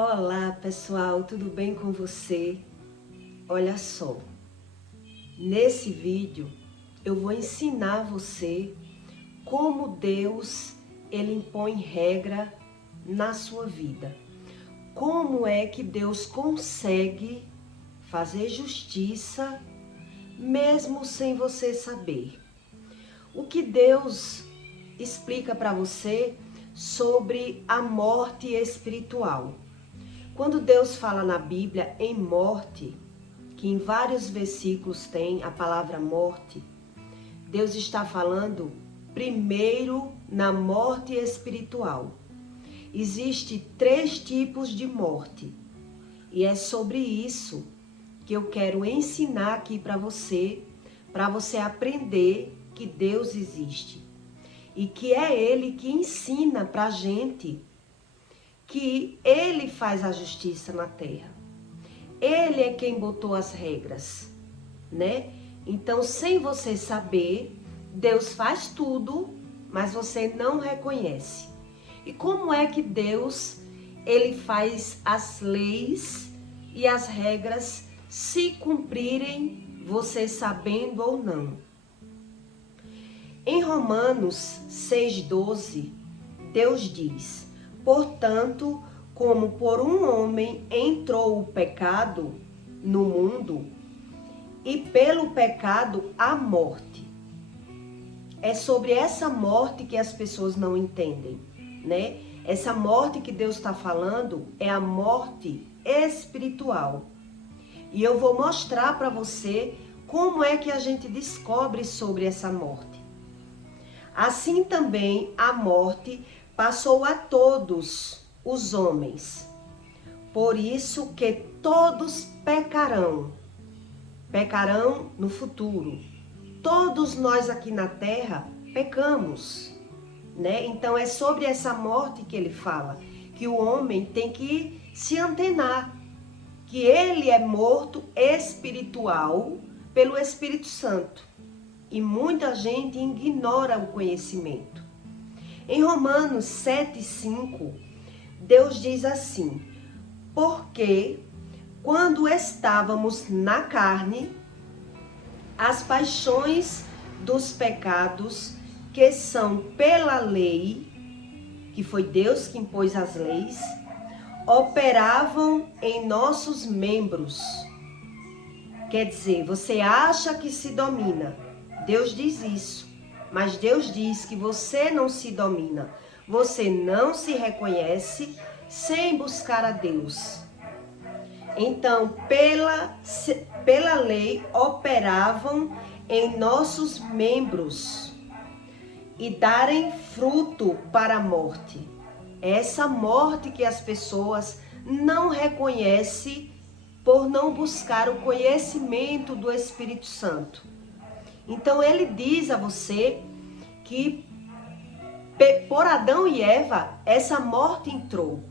Olá pessoal, tudo bem com você? Olha só, nesse vídeo eu vou ensinar você como Deus ele impõe regra na sua vida. Como é que Deus consegue fazer justiça mesmo sem você saber? O que Deus explica para você sobre a morte espiritual? Quando Deus fala na Bíblia em morte, que em vários versículos tem a palavra morte, Deus está falando primeiro na morte espiritual. Existem 3 tipos de morte e é sobre isso que eu quero ensinar aqui para você aprender que Deus existe e que é Ele que ensina para a gente que Ele faz a justiça na terra. Ele é quem botou as regras, né? Então, sem você saber, Deus faz tudo, mas você não reconhece. E como é que Deus, ele faz as leis e as regras se cumprirem, você sabendo ou não? Em Romanos 6,12, Deus diz: portanto, como por um homem entrou o pecado no mundo, e pelo pecado a morte. É sobre essa morte que as pessoas não entendem, né? Essa morte que Deus está falando é a morte espiritual. E eu vou mostrar para você como é que a gente descobre sobre essa morte. Assim também a morte passou a todos os homens. Por isso que todos pecarão no futuro. Todos nós aqui na terra pecamos, né? Então é sobre essa morte que ele fala, que o homem tem que se antenar, que ele é morto espiritual pelo Espírito Santo. E muita gente ignora o conhecimento. Em Romanos 7,5, Deus diz assim: porque quando estávamos na carne, as paixões dos pecados que são pela lei, que foi Deus que impôs as leis, operavam em nossos membros. Quer dizer, você acha que se domina. Deus diz isso. Mas Deus diz que você não se domina, você não se reconhece sem buscar a Deus. Então, pela lei, operavam em nossos membros e darem fruto para a morte. Essa morte que as pessoas não reconhecem por não buscar o conhecimento do Espírito Santo. Então ele diz a você que por Adão e Eva essa morte entrou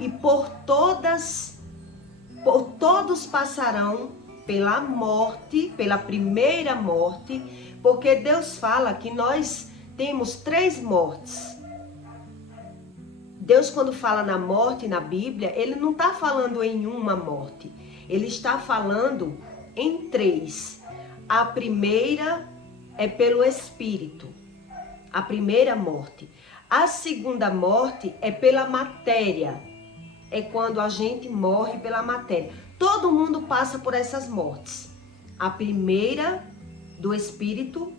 e por todos passarão pela morte, pela primeira morte, porque Deus fala que nós temos 3 mortes. Deus, quando fala na morte na Bíblia, ele não está falando em uma morte, ele está falando em 3. A primeira é pelo Espírito, a primeira morte. A segunda morte é pela matéria, é quando a gente morre pela matéria. Todo mundo passa por essas mortes. A primeira do Espírito,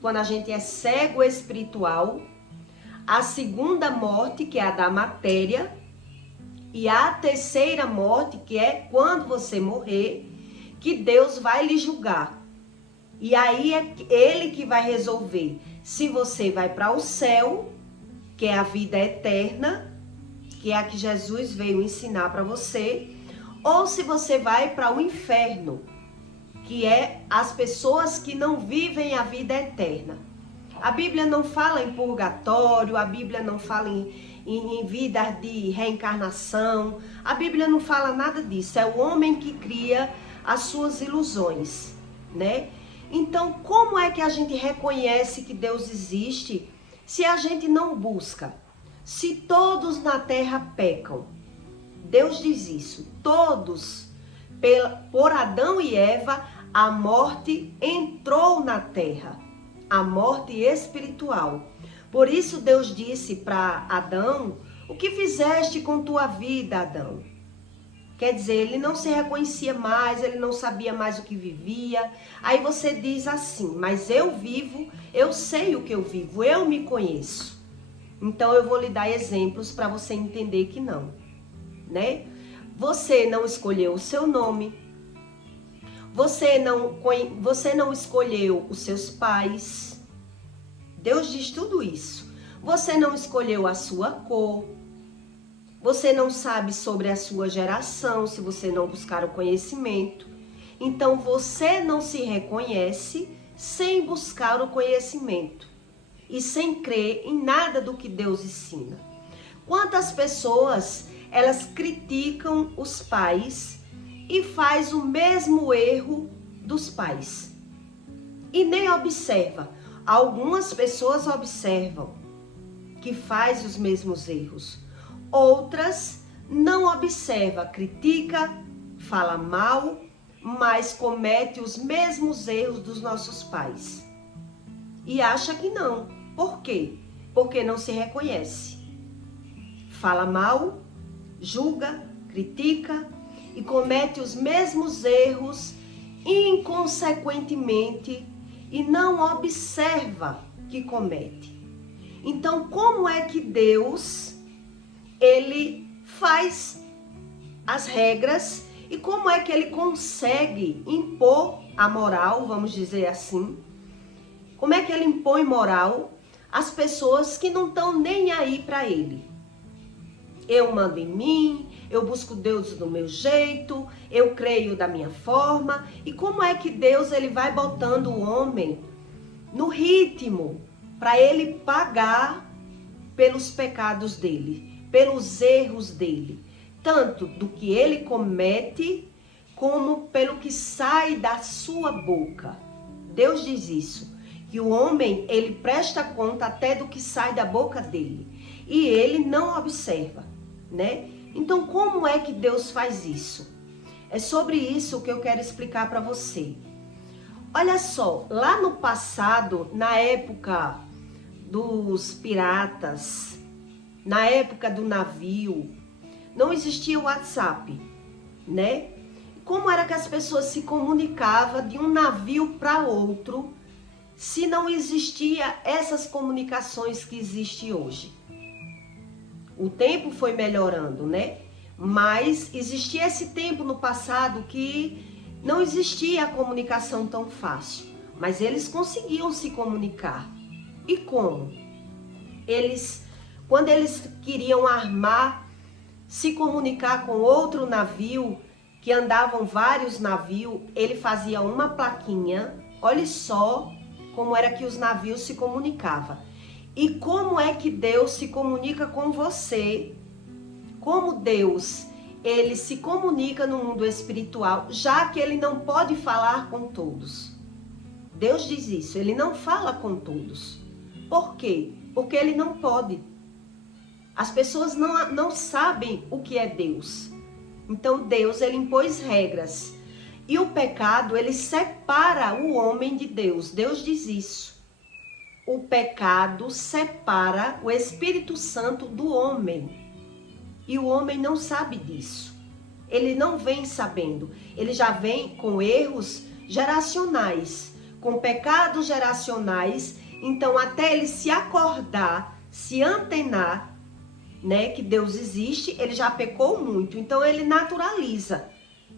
quando a gente é cego espiritual. A segunda morte, que é a da matéria. E a terceira morte, que é quando você morrer, que Deus vai lhe julgar. E aí é ele que vai resolver se você vai para o céu, que é a vida eterna, que é a que Jesus veio ensinar para você, ou se você vai para o inferno, que é as pessoas que não vivem a vida eterna. A Bíblia não fala em purgatório, a Bíblia não fala em vida de reencarnação, a Bíblia não fala nada disso, é o homem que cria as suas ilusões, né? Então, como é que a gente reconhece que Deus existe se a gente não busca? Se todos na terra pecam, Deus diz isso. Todos, por Adão e Eva, a morte entrou na terra. A morte espiritual. Por isso Deus disse para Adão: o que fizeste com tua vida, Adão? Quer dizer, ele não se reconhecia mais, ele não sabia mais o que vivia. Aí você diz assim: mas eu vivo, eu sei o que eu vivo, eu me conheço. Então eu vou lhe dar exemplos para você entender que não, né? Você não escolheu o seu nome. Você não escolheu os seus pais. Deus diz tudo isso. Você não escolheu a sua cor. Você não sabe sobre a sua geração, se você não buscar o conhecimento. Então você não se reconhece sem buscar o conhecimento e sem crer em nada do que Deus ensina. Quantas pessoas, elas criticam os pais e faz o mesmo erro dos pais e nem observa. Algumas pessoas observam que faz os mesmos erros. Outras não observa, critica, fala mal, mas comete os mesmos erros dos nossos pais. E acha que não. Por quê? Porque não se reconhece. Fala mal, julga, critica e comete os mesmos erros inconsequentemente e não observa que comete. Então, como é que Deus, ele faz as regras e como é que ele consegue impor a moral, vamos dizer assim? Como é que ele impõe moral às pessoas que não estão nem aí para ele? Eu mando em mim, eu busco Deus do meu jeito, eu creio da minha forma. E como é que Deus, ele vai botando o homem no ritmo para ele pagar pelos pecados dele, pelos erros dele, tanto do que ele comete, como pelo que sai da sua boca. Deus diz isso, que o homem, ele presta conta até do que sai da boca dele, e ele não observa, né? Então, como é que Deus faz isso? É sobre isso que eu quero explicar para você. Olha só, lá no passado, na época dos piratas, na época do navio, não existia o WhatsApp, né? Como era que as pessoas se comunicavam de um navio para outro, se não existia essas comunicações que existem hoje? O tempo foi melhorando, né? Mas existia esse tempo no passado que não existia a comunicação tão fácil. Mas eles conseguiam se comunicar. E como? Quando eles queriam armar, se comunicar com outro navio, que andavam vários navios, ele fazia uma plaquinha. Olha só como era que os navios se comunicavam. E como é que Deus se comunica com você? Como Deus, ele se comunica no mundo espiritual, já que ele não pode falar com todos. Deus diz isso, ele não fala com todos. Por quê? Porque ele não pode. As pessoas não sabem o que é Deus. Então Deus, ele impôs regras. E o pecado, ele separa o homem de Deus. Deus diz isso. O pecado separa o Espírito Santo do homem. E o homem não sabe disso. Ele não vem sabendo. Ele já vem com erros geracionais, com pecados geracionais. Então, até ele se acordar, se antenar, né, que Deus existe, ele já pecou muito. Então, ele naturaliza.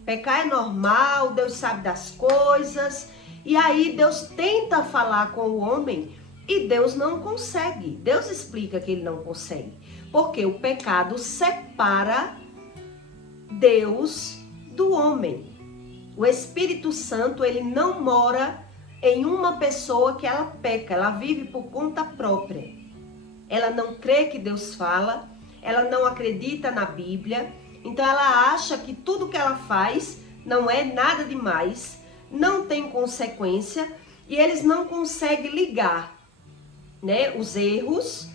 Pecar é normal, Deus sabe das coisas. E aí, Deus tenta falar com o homem e Deus não consegue. Deus explica que ele não consegue. Porque o pecado separa Deus do homem. O Espírito Santo, ele não mora em uma pessoa que ela peca. Ela vive por conta própria. Ela não crê que Deus fala. Ela não acredita na Bíblia. Então ela acha que tudo que ela faz não é nada demais. Não tem consequência. E eles não conseguem ligar, né, os erros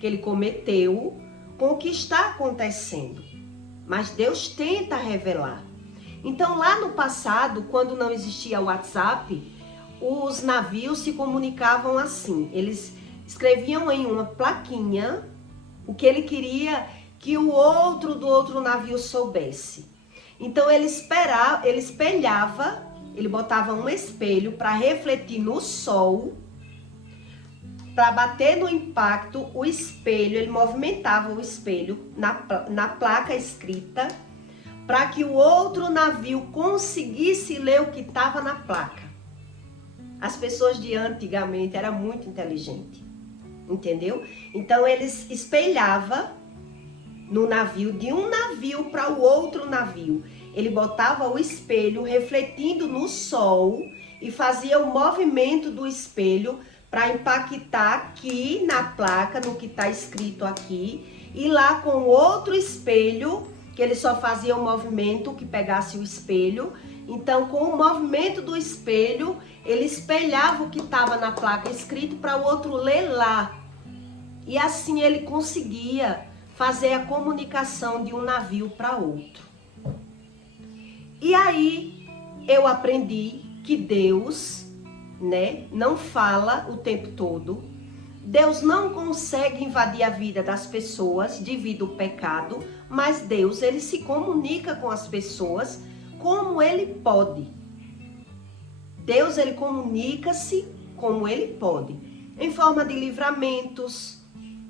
que ele cometeu com o que está acontecendo. mas Deus tenta revelar. Então, lá no passado, quando não existia WhatsApp, os navios se comunicavam assim. Eles escreviam em uma plaquinha o que ele queria que o outro do outro navio soubesse. Então, ele espelhava, ele botava um espelho para refletir no sol, para bater no impacto, o espelho, ele movimentava o espelho na placa escrita, para que o outro navio conseguisse ler o que estava na placa. As pessoas de antigamente eram muito inteligentes, entendeu? Então eles espelhavam no navio, de um navio para o outro navio. Ele botava o espelho refletindo no sol e fazia o movimento do espelho para impactar aqui na placa, no que está escrito aqui, e lá com outro espelho, que ele só fazia o movimento que pegasse o espelho. Então, com o movimento do espelho, ele espelhava o que estava na placa escrito para o outro ler lá. E assim ele conseguia fazer a comunicação de um navio para outro. E aí eu aprendi que Deus, não fala o tempo todo. Deus não consegue invadir a vida das pessoas devido ao pecado, mas Deus, ele se comunica com as pessoas como ele pode. Deus, ele comunica-se como ele pode, em forma de livramentos,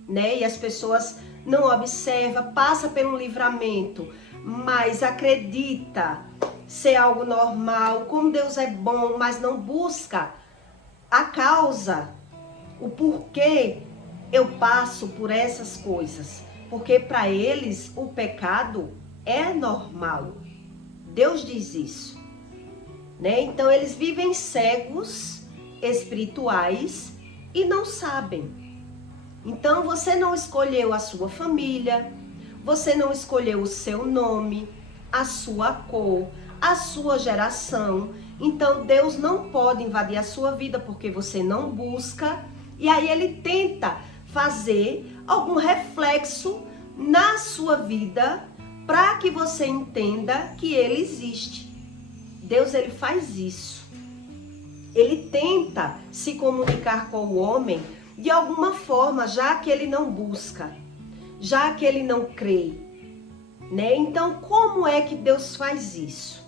E as pessoas não observam, passa pelo livramento, mas acredita ser algo normal, como Deus é bom, mas não busca a causa, o porquê eu passo por essas coisas. Porque para eles o pecado é normal. Deus diz isso, Então eles vivem cegos espirituais e não sabem. Então você não escolheu a sua família, você não escolheu o seu nome, a sua cor, a sua geração. Então Deus não pode invadir a sua vida porque você não busca. E aí ele tenta fazer algum reflexo na sua vida para que você entenda que ele existe. Deus, ele faz isso. Ele tenta se comunicar com o homem de alguma forma, já que ele não busca, já que ele não crê, Então, como é que Deus faz isso?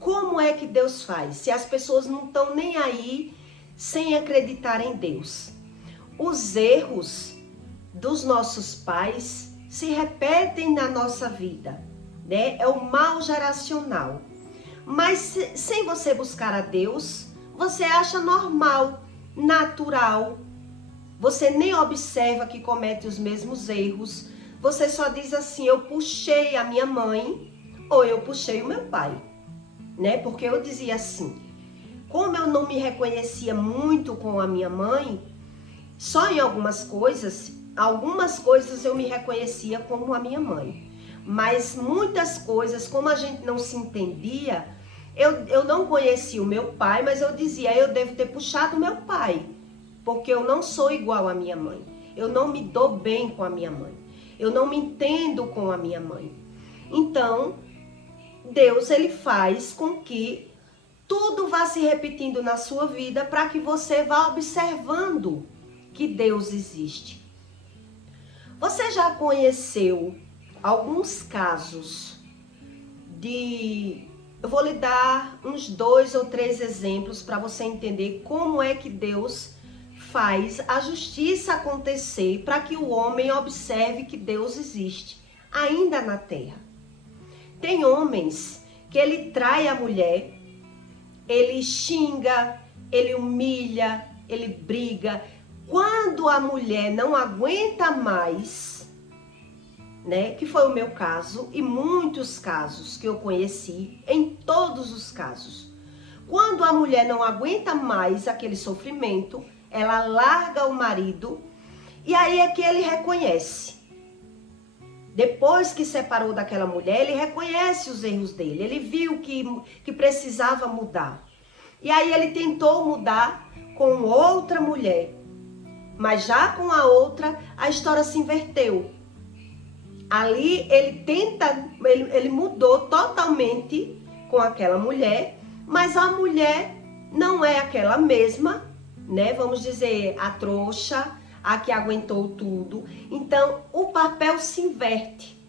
Como é que Deus faz? Se as pessoas não estão nem aí sem acreditar em Deus. Os erros dos nossos pais se repetem na nossa vida, É o mal geracional. Mas sem você buscar a Deus, você acha normal, natural. Você nem observa que comete os mesmos erros. Você só diz assim, eu puxei a minha mãe ou eu puxei o meu pai, Porque eu dizia assim, como eu não me reconhecia muito com a minha mãe, só em algumas coisas eu me reconhecia como a minha mãe. Mas muitas coisas, como a gente não se entendia, eu não conhecia o meu pai, mas eu dizia, eu devo ter puxado o meu pai, porque eu não sou igual à minha mãe. Eu não me dou bem com a minha mãe. Eu não me entendo com a minha mãe. Então, Deus, ele faz com que tudo vá se repetindo na sua vida para que você vá observando que Deus existe. Você já conheceu alguns casos eu vou lhe dar uns 2 ou 3 exemplos para você entender como é que Deus faz a justiça acontecer para que o homem observe que Deus existe, ainda na terra. Tem homens que ele trai a mulher, ele xinga, ele humilha, ele briga. Quando a mulher não aguenta mais, que foi o meu caso e muitos casos que eu conheci, em todos os casos. Quando a mulher não aguenta mais aquele sofrimento, ela larga o marido e aí é que ele reconhece. Depois que separou daquela mulher, ele reconhece os erros dele. Ele viu que precisava mudar. E aí ele tentou mudar com outra mulher. Mas já com a outra, a história se inverteu. Ali ele mudou totalmente com aquela mulher, mas a mulher não é aquela mesma, né? Vamos dizer, a trouxa, a que aguentou tudo. Então, o papel se inverte.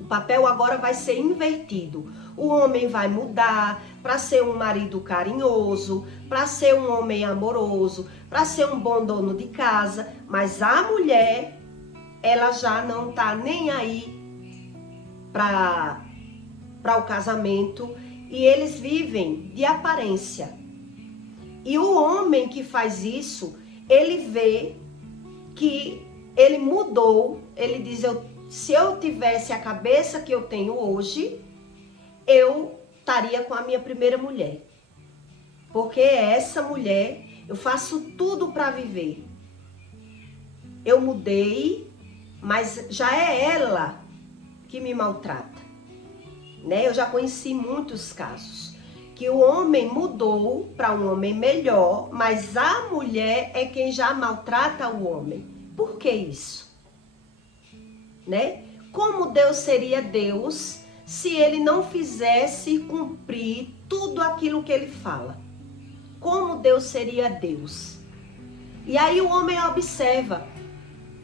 O papel agora vai ser invertido. O homem vai mudar para ser um marido carinhoso, para ser um homem amoroso, para ser um bom dono de casa. Mas a mulher, ela já não tá nem aí para o casamento. E eles vivem de aparência. E o homem que faz isso, ele vê que ele mudou. Ele diz, se eu tivesse a cabeça que eu tenho hoje, eu estaria com a minha primeira mulher. Porque essa mulher, eu faço tudo para viver. Eu mudei, mas já é ela que me maltrata. Né? Eu já conheci muitos casos que o homem mudou para um homem melhor, mas a mulher é quem já maltrata o homem. Por que isso? Né? Como Deus seria Deus se ele não fizesse cumprir tudo aquilo que ele fala? Como Deus seria Deus? E aí o homem observa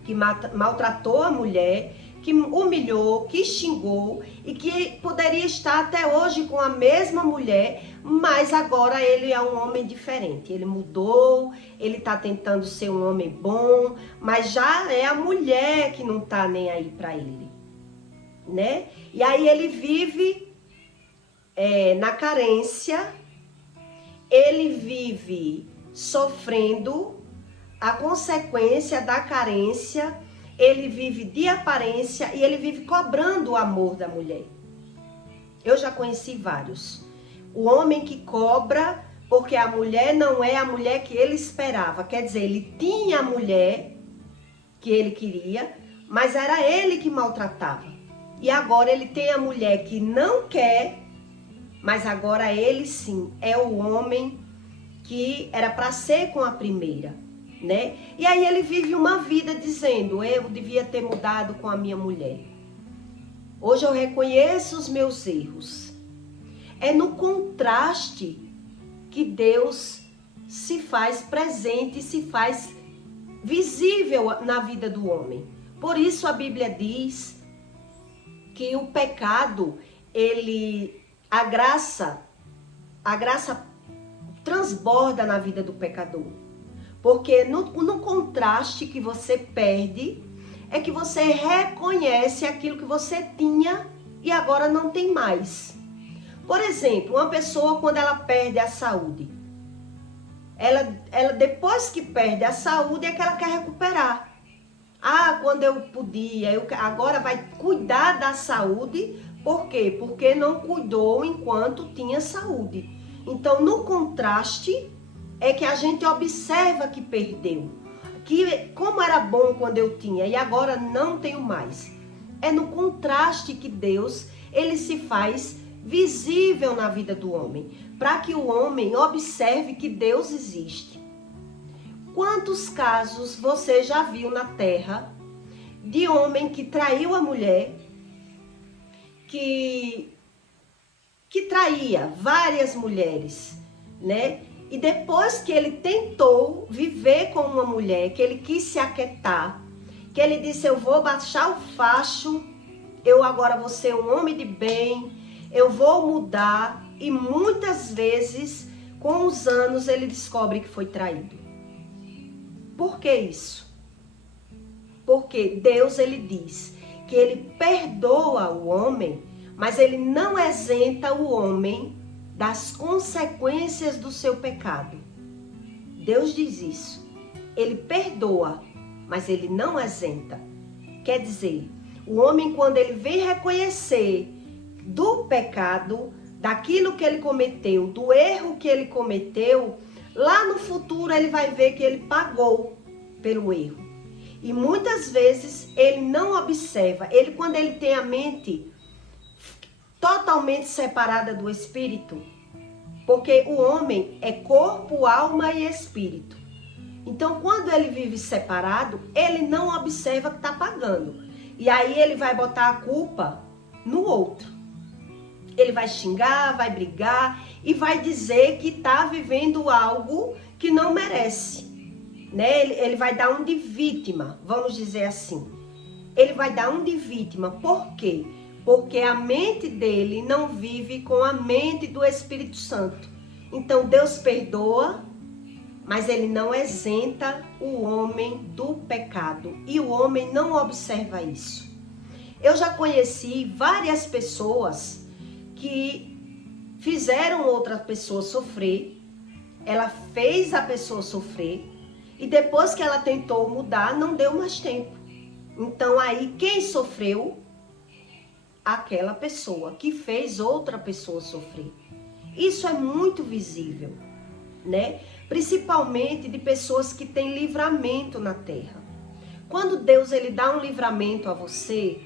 que maltratou a mulher, que humilhou, que xingou e que poderia estar até hoje com a mesma mulher, mas agora ele é um homem diferente. Ele mudou, ele está tentando ser um homem bom, mas já é a mulher que não está nem aí para ele, né? E aí ele vive na carência, ele vive sofrendo a consequência da carência. Ele vive de aparência e ele vive cobrando o amor da mulher. Eu já conheci vários. O homem que cobra porque a mulher não é a mulher que ele esperava. Quer dizer, ele tinha a mulher que ele queria, mas era ele que maltratava. E agora ele tem a mulher que não quer, mas agora ele sim é o homem que era para ser com a primeira. Né? E aí ele vive uma vida dizendo, eu devia ter mudado com a minha mulher. Hoje eu reconheço os meus erros. É no contraste que Deus se faz presente, se faz visível na vida do homem. Por isso a Bíblia diz que o pecado, a graça transborda na vida do pecador. Porque no contraste que você perde, é que você reconhece aquilo que você tinha e agora não tem mais. Por exemplo, uma pessoa quando ela perde a saúde, ela depois que perde a saúde é que ela quer recuperar. Ah, quando eu podia, agora vai cuidar da saúde. Por quê? Porque não cuidou enquanto tinha saúde. Então, no contraste é que a gente observa que perdeu, que como era bom quando eu tinha e agora não tenho mais. É no contraste que Deus, ele se faz visível na vida do homem, para que o homem observe que Deus existe. Quantos casos você já viu na terra de homem que traiu a mulher, que traía várias mulheres, né? E depois que ele tentou viver com uma mulher, que ele quis se aquietar, que ele disse, eu vou baixar o facho, eu agora vou ser um homem de bem, eu vou mudar. E muitas vezes, com os anos, ele descobre que foi traído. Por que isso? Porque Deus, ele diz que ele perdoa o homem, mas ele não isenta o homem das consequências do seu pecado. Deus diz isso. Ele perdoa, mas ele não isenta. Quer dizer, o homem, quando ele vem reconhecer do pecado, daquilo que ele cometeu, do erro que ele cometeu, lá no futuro ele vai ver que ele pagou pelo erro. E muitas vezes ele não observa. Ele, quando ele tem a mente totalmente separada do espírito, porque o homem é corpo, alma e espírito. Então, quando ele vive separado, ele não observa que está pagando. E aí ele vai botar a culpa no outro. Ele vai xingar, vai brigar e vai dizer que está vivendo algo que não merece, né? Ele vai dar um de vítima, vamos dizer assim. Ele vai dar um de vítima. Por quê? Porque a mente dele não vive com a mente do Espírito Santo. Então Deus perdoa, mas ele não isenta o homem do pecado. E o homem não observa isso. Eu já conheci várias pessoas que fizeram outra pessoa sofrer. Ela fez a pessoa sofrer. E depois que ela tentou mudar, não deu mais tempo. Então aí quem sofreu? Aquela pessoa que fez outra pessoa sofrer. Isso é muito visível, né? Principalmente de pessoas que têm livramento na terra. Quando Deus ele dá um livramento a você,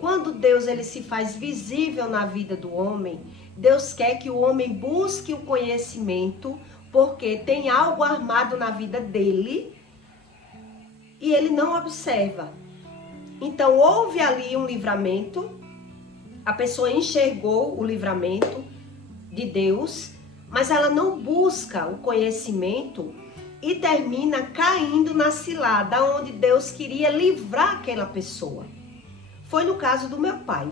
quando Deus ele se faz visível na vida do homem, Deus quer que o homem busque o conhecimento, porque tem algo armado na vida dele e ele não observa. Então houve ali um livramento, a pessoa enxergou o livramento de Deus, mas ela não busca o conhecimento e termina caindo na cilada onde Deus queria livrar aquela pessoa. Foi no caso do meu pai,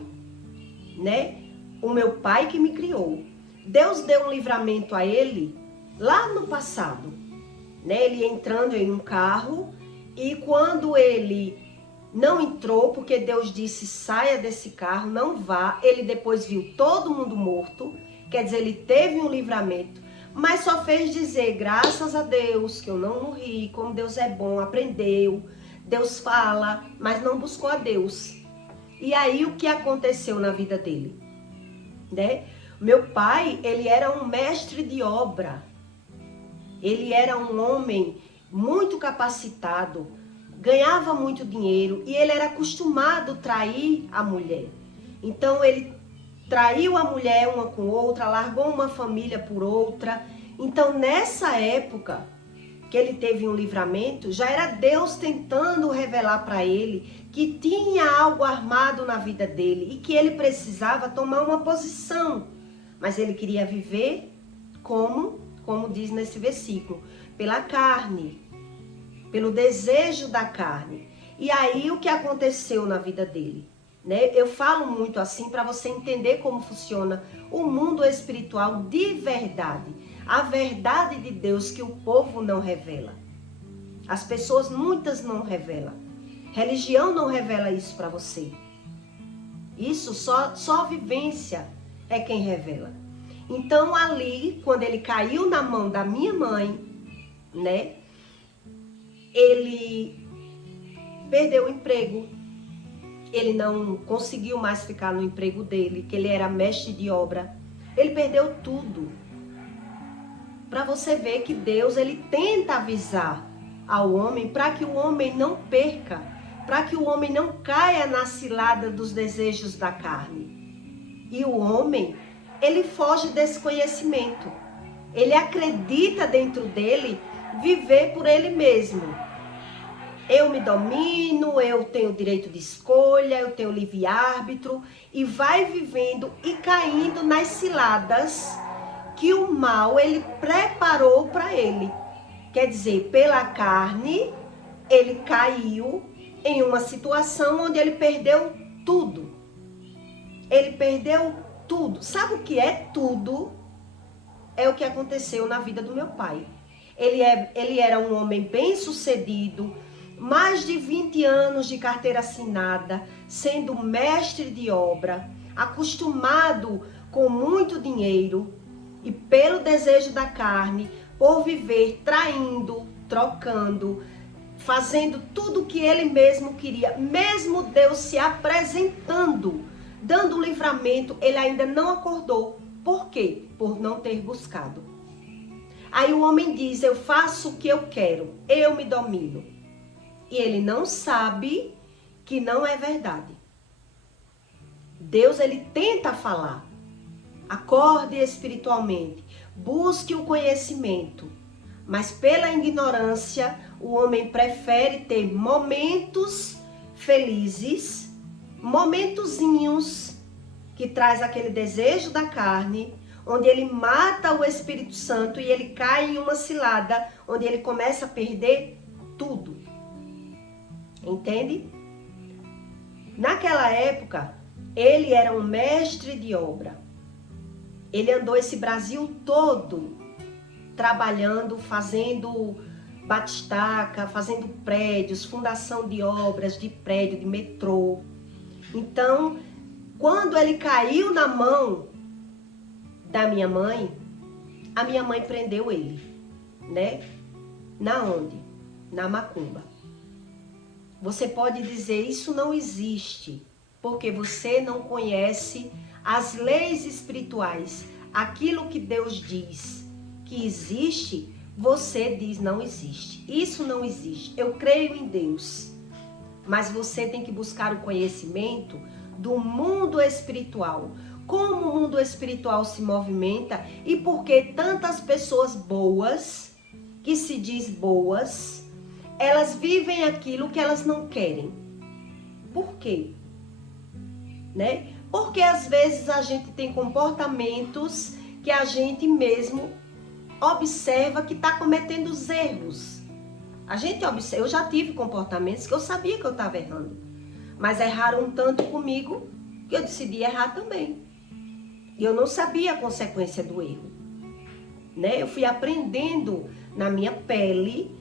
né? O meu pai que me criou. Deus deu um livramento a ele lá no passado, né? Ele entrando em um carro e quando ele não entrou, porque Deus disse, saia desse carro, não vá. Ele depois viu todo mundo morto, quer dizer, ele teve um livramento, mas só fez dizer, graças a Deus, que eu não morri, como Deus é bom, aprendeu, Deus fala, mas não buscou a Deus. E aí, o que aconteceu na vida dele? Né? Meu pai, ele era um mestre de obra, ele era um homem muito capacitado, ganhava muito dinheiro e ele era acostumado a trair a mulher. Então ele traiu a mulher uma com outra, largou uma família por outra. Então nessa época que ele teve um livramento, já era Deus tentando revelar para ele que tinha algo armado na vida dele e que ele precisava tomar uma posição. Mas ele queria viver como diz nesse versículo, pela carne, pelo desejo da carne. E aí o que aconteceu na vida dele? Né? Eu falo muito assim para você entender como funciona o mundo espiritual de verdade. A verdade de Deus que o povo não revela. As pessoas, muitas não revelam. Religião não revela isso para você. Isso só a vivência é quem revela. Então ali, quando ele caiu na mão da minha mãe, né? Ele perdeu o emprego. Ele não conseguiu mais ficar no emprego dele, que ele era mestre de obra. Ele perdeu tudo. Para você ver que Deus, ele tenta avisar ao homem para que o homem não perca, para que o homem não caia na cilada dos desejos da carne. E o homem, ele foge desse conhecimento. Ele acredita dentro dele viver por ele mesmo. Eu me domino, eu tenho direito de escolha, eu tenho livre-árbitro, e vai vivendo e caindo nas ciladas que o mal ele preparou para ele. Quer dizer, pela carne, ele caiu em uma situação onde ele perdeu tudo. Ele perdeu tudo. Sabe o que é tudo? É o que aconteceu na vida do meu pai. Ele era um homem bem-sucedido, mais de 20 anos de carteira assinada, sendo mestre de obra, acostumado com muito dinheiro e pelo desejo da carne, por viver traindo, trocando, fazendo tudo o que ele mesmo queria, mesmo Deus se apresentando, dando livramento, ele ainda não acordou. Por quê? Por não ter buscado. Aí o homem diz, eu faço o que eu quero, eu me domino. E ele não sabe que não é verdade. Deus, ele tenta falar. Acorde espiritualmente. Busque o conhecimento. Mas pela ignorância, o homem prefere ter momentos felizes, momentozinhos que traz aquele desejo da carne, onde ele mata o Espírito Santo e ele cai em uma cilada, onde ele começa a perder tudo. Entende? Naquela época, ele era um mestre de obra. Ele andou esse Brasil todo trabalhando, fazendo batistaca, fazendo prédios, fundação de obras, de prédio, de metrô. Então, quando ele caiu na mão da minha mãe, a minha mãe prendeu ele, né? Na onde? Na macumba. Você pode dizer, isso não existe, porque você não conhece as leis espirituais. Aquilo que Deus diz que existe, você diz não existe. Isso não existe. Eu creio em Deus. Mas você tem que buscar o conhecimento do mundo espiritual. Como o mundo espiritual se movimenta e por que tantas pessoas boas, que se diz boas, elas vivem aquilo que elas não querem. Por quê? Né? Porque às vezes a gente tem comportamentos que a gente mesmo observa que está cometendo os erros. A gente observa, eu já tive comportamentos que eu sabia que eu estava errando, mas erraram um tanto comigo que eu decidi errar também. E eu não sabia a consequência do erro. Né? Eu fui aprendendo na minha pele,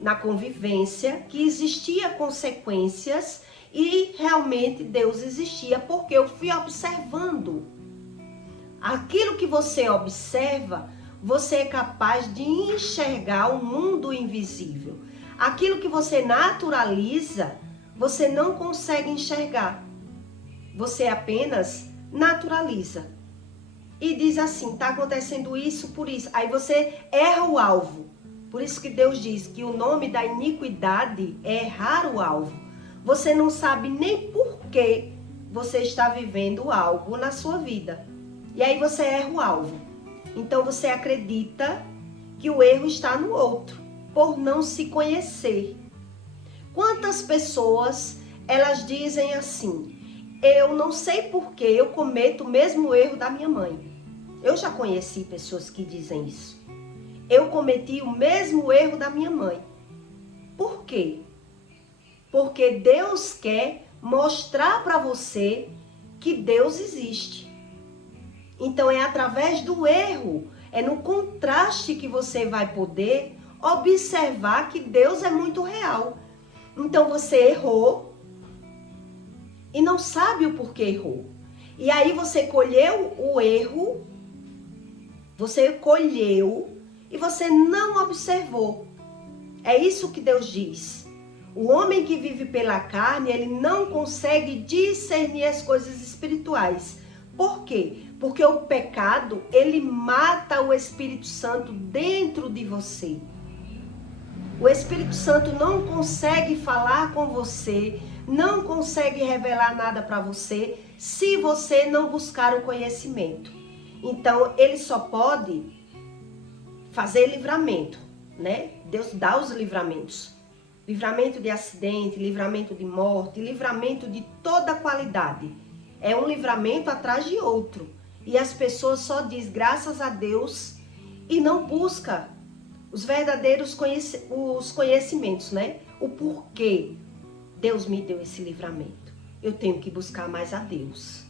na convivência, que existia consequências e realmente Deus existia porque eu fui observando. Aquilo que você observa, você é capaz de enxergar o mundo invisível. Aquilo que você naturaliza, você não consegue enxergar. Você apenas naturaliza. E diz assim, está acontecendo isso por isso. Aí você erra o alvo. Por isso que Deus diz que o nome da iniquidade é errar o alvo. Você não sabe nem por que você está vivendo algo na sua vida. E aí você erra o alvo. Então você acredita que o erro está no outro, por não se conhecer. Quantas pessoas, elas dizem assim, eu não sei por que eu cometo o mesmo erro da minha mãe. Eu já conheci pessoas que dizem isso. Eu cometi o mesmo erro da minha mãe. Por quê? Porque Deus quer mostrar para você que Deus existe. Então é através do erro, é no contraste que você vai poder observar que Deus é muito real. Então você errou e não sabe o porquê errou. E aí você colheu o erro, você colheu e você não observou. É isso que Deus diz. O homem que vive pela carne, ele não consegue discernir as coisas espirituais. Por quê? Porque o pecado, ele mata o Espírito Santo dentro de você. O Espírito Santo não consegue falar com você, não consegue revelar nada para você, se você não buscar o conhecimento. Então, ele só pode fazer livramento, né? Deus dá os livramentos. Livramento de acidente, livramento de morte, livramento de toda qualidade. É um livramento atrás de outro. E as pessoas só dizem graças a Deus e não busca os verdadeiros conhecimentos, né? O porquê Deus me deu esse livramento. Eu tenho que buscar mais a Deus.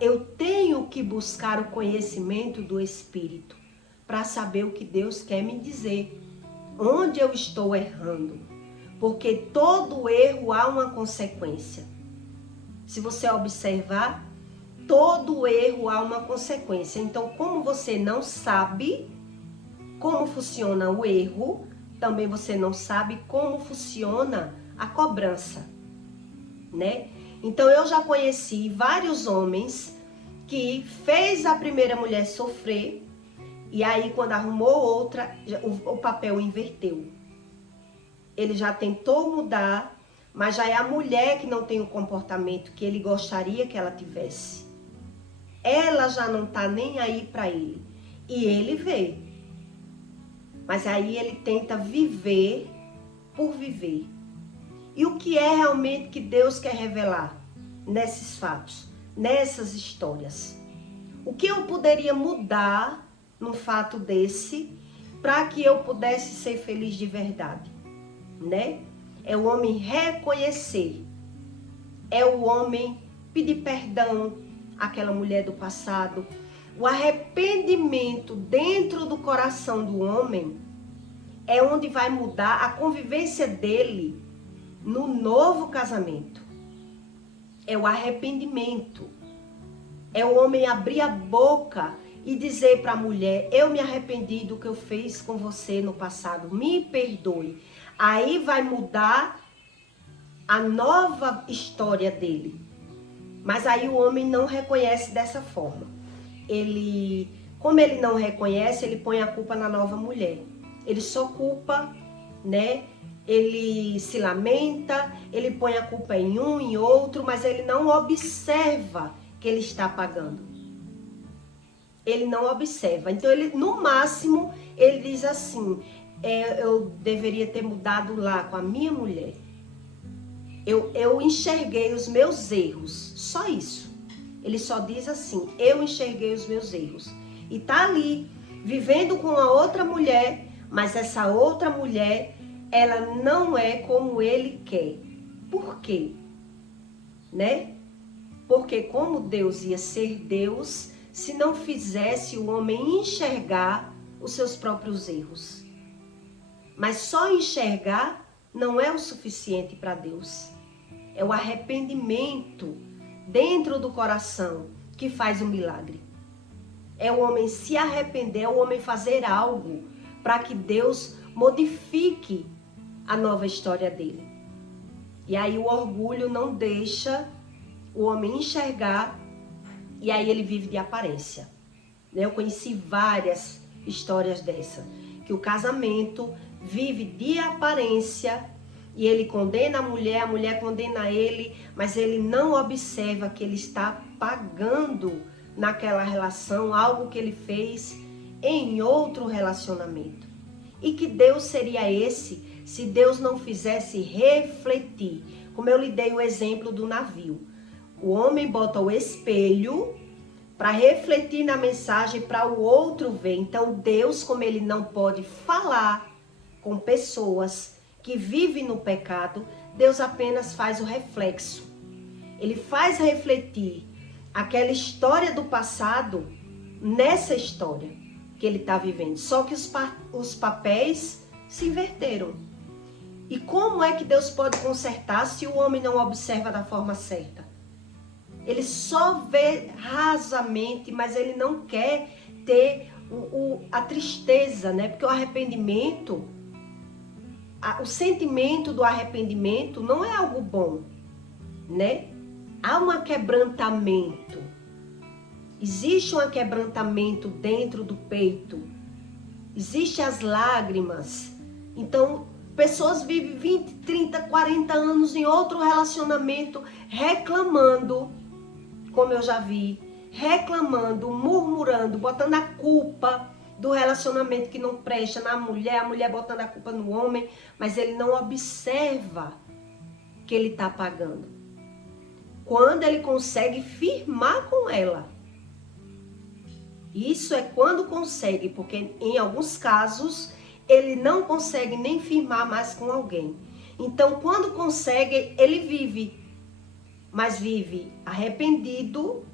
Eu tenho que buscar o conhecimento do Espírito para saber o que Deus quer me dizer. Onde eu estou errando. Porque todo erro há uma consequência. Se você observar, todo erro há uma consequência. Então, como você não sabe como funciona o erro, também você não sabe como funciona a cobrança, né? Então, eu já conheci vários homens que fez a primeira mulher sofrer e aí, quando arrumou outra, o papel inverteu. Ele já tentou mudar, mas já é a mulher que não tem o comportamento que ele gostaria que ela tivesse. Ela já não tá nem aí para ele. E ele vê. Mas aí ele tenta viver por viver. E o que é realmente que Deus quer revelar nesses fatos, nessas histórias? O que eu poderia mudar num fato desse para que eu pudesse ser feliz de verdade, né? É o homem reconhecer, é o homem pedir perdão àquela mulher do passado. O arrependimento dentro do coração do homem é onde vai mudar a convivência dele no novo casamento. É o arrependimento. É o homem abrir a boca e dizer para a mulher: eu me arrependi do que eu fiz com você no passado, me perdoe. Aí vai mudar a nova história dele. Mas aí o homem não reconhece dessa forma. Como ele não reconhece, ele põe a culpa na nova mulher. Ele só culpa, né? Ele se lamenta, ele põe a culpa em um, em outro, mas ele não observa que ele está pagando. Ele não observa. Então, no máximo, ele diz assim: eu deveria ter mudado lá com a minha mulher. Eu enxerguei os meus erros. Só isso. Ele só diz assim: eu enxerguei os meus erros. E tá ali, vivendo com a outra mulher, mas essa outra mulher, ela não é como ele quer. Por quê? Né? Porque como Deus ia ser Deus se não fizesse o homem enxergar os seus próprios erros. Mas só enxergar não é o suficiente para Deus. É o arrependimento dentro do coração que faz o milagre. É o homem se arrepender, é o homem fazer algo para que Deus modifique a nova história dele. E aí o orgulho não deixa o homem enxergar, e aí ele vive de aparência. Eu conheci várias histórias dessa, que o casamento vive de aparência e ele condena a mulher condena ele, mas ele não observa que ele está pagando naquela relação algo que ele fez em outro relacionamento. E que Deus seria esse se Deus não fizesse refletir? Como eu lhe dei o exemplo do navio. O homem bota o espelho para refletir na mensagem para o outro ver. Então Deus, como ele não pode falar com pessoas que vivem no pecado, Deus apenas faz o reflexo. Ele faz refletir aquela história do passado nessa história que ele está vivendo. Só que os papéis se inverteram. E como é que Deus pode consertar se o homem não observa da forma certa? Ele só vê rasamente, mas ele não quer ter a tristeza, né? Porque o arrependimento, o sentimento do arrependimento não é algo bom, né? Há um quebrantamento. Existe um quebrantamento dentro do peito. Existem as lágrimas. Então, pessoas vivem 20, 30, 40 anos em outro relacionamento reclamando, como eu já vi, reclamando, murmurando, botando a culpa do relacionamento que não presta na mulher, a mulher botando a culpa no homem, mas ele não observa que ele está pagando. Quando ele consegue firmar com ela. Isso é quando consegue, porque em alguns casos ele não consegue nem firmar mais com alguém. Então, quando consegue, ele vive, mas vive arrependido,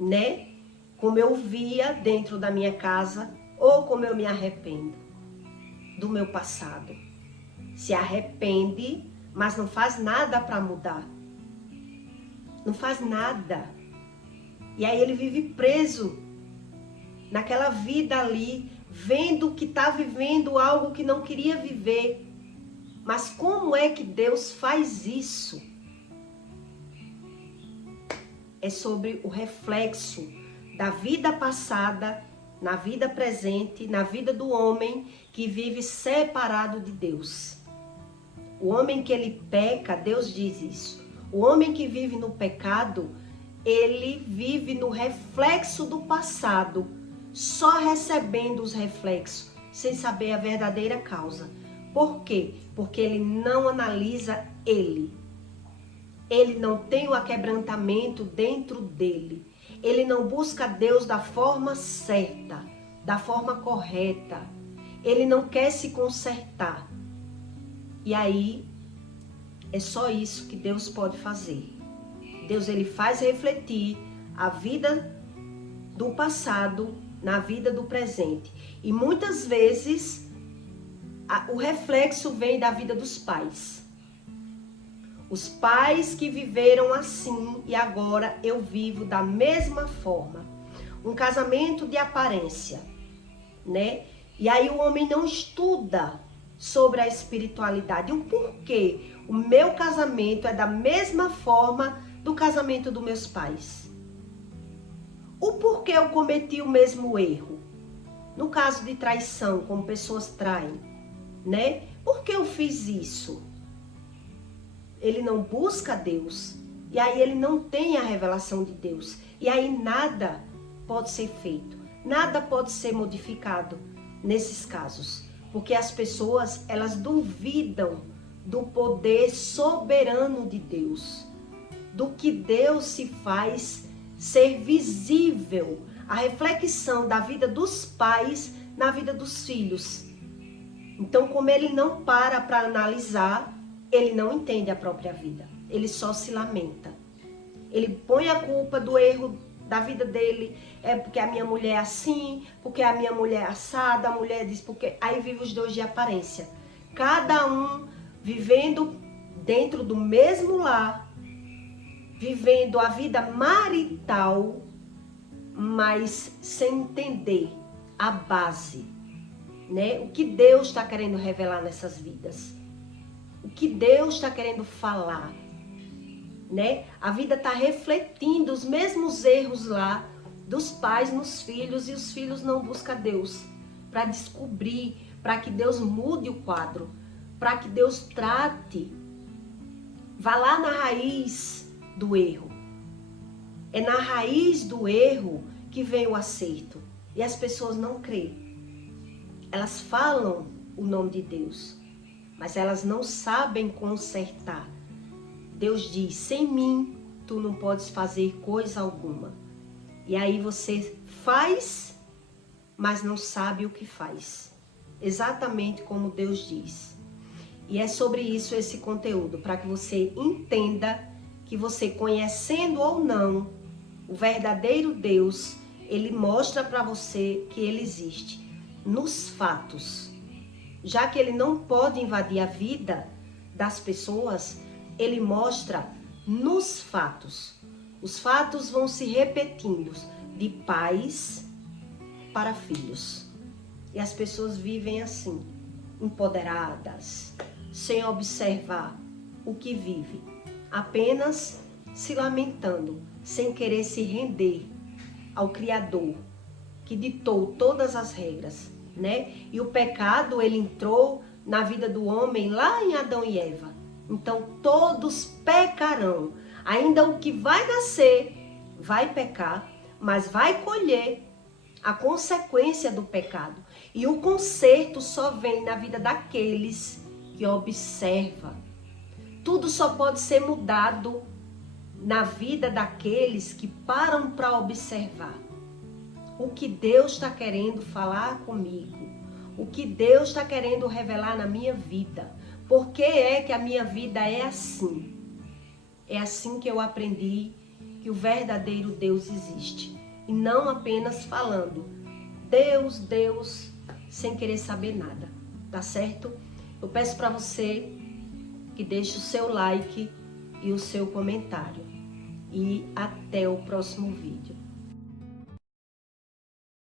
né? Como eu via dentro da minha casa, ou como eu me arrependo do meu passado. Se arrepende, mas não faz nada para mudar. Não faz nada. E aí ele vive preso naquela vida ali, vendo que está vivendo algo que não queria viver. Mas como é que Deus faz isso? É sobre o reflexo da vida passada, na vida presente, na vida do homem que vive separado de Deus. O homem que ele peca, Deus diz isso. O homem que vive no pecado, ele vive no reflexo do passado, só recebendo os reflexos, sem saber a verdadeira causa. Por quê? Porque ele não analisa ele. Ele não tem o aquebrantamento dentro dele. Ele não busca Deus da forma certa, da forma correta. Ele não quer se consertar. E aí, é só isso que Deus pode fazer. Deus, ele faz refletir a vida do passado na vida do presente. E muitas vezes, o reflexo vem da vida dos pais. Os pais que viveram assim e agora eu vivo da mesma forma. Um casamento de aparência, né? E aí o homem não estuda sobre a espiritualidade. O porquê o meu casamento é da mesma forma do casamento dos meus pais. O porquê eu cometi o mesmo erro. No caso de traição, como pessoas traem, né? Por que eu fiz isso? Ele não busca Deus. E aí ele não tem a revelação de Deus. E aí nada pode ser feito. Nada pode ser modificado nesses casos. Porque as pessoas, elas duvidam do poder soberano de Deus. Do que Deus se faz ser visível. A reflexão da vida dos pais na vida dos filhos. Então, como ele não para analisar, ele não entende a própria vida. Ele só se lamenta. Ele põe a culpa do erro da vida dele. É porque a minha mulher é assim, porque a minha mulher é assada, a mulher diz porque... Aí vive os dois de aparência. Cada um vivendo dentro do mesmo lar, vivendo a vida marital, mas sem entender a base, né? O que Deus está querendo revelar nessas vidas. O que Deus está querendo falar, né? A vida está refletindo os mesmos erros lá dos pais nos filhos e os filhos não buscam Deus para descobrir, para que Deus mude o quadro, para que Deus trate. Vá lá na raiz do erro. É na raiz do erro que vem o acerto. E as pessoas não creem. Elas falam o nome de Deus, mas elas não sabem consertar. Deus diz, sem mim, tu não podes fazer coisa alguma. E aí você faz, mas não sabe o que faz. Exatamente como Deus diz. E é sobre isso esse conteúdo, para que você entenda que você, conhecendo ou não o verdadeiro Deus, ele mostra para você que ele existe nos fatos. Já que ele não pode invadir a vida das pessoas, ele mostra nos fatos. Os fatos vão se repetindo de pais para filhos. E as pessoas vivem assim, empoderadas, sem observar o que vive, apenas se lamentando, sem querer se render ao Criador, que ditou todas as regras, né? E o pecado, ele entrou na vida do homem lá em Adão e Eva. Então, todos pecarão. Ainda o que vai nascer vai pecar, mas vai colher a consequência do pecado. E o conserto só vem na vida daqueles que observam. Tudo só pode ser mudado na vida daqueles que param para observar. O que Deus está querendo falar comigo? O que Deus está querendo revelar na minha vida? Por que é que a minha vida é assim? É assim que eu aprendi que o verdadeiro Deus existe. E não apenas falando Deus, Deus, sem querer saber nada. Tá certo? Eu peço para você que deixe o seu like e o seu comentário. E até o próximo vídeo.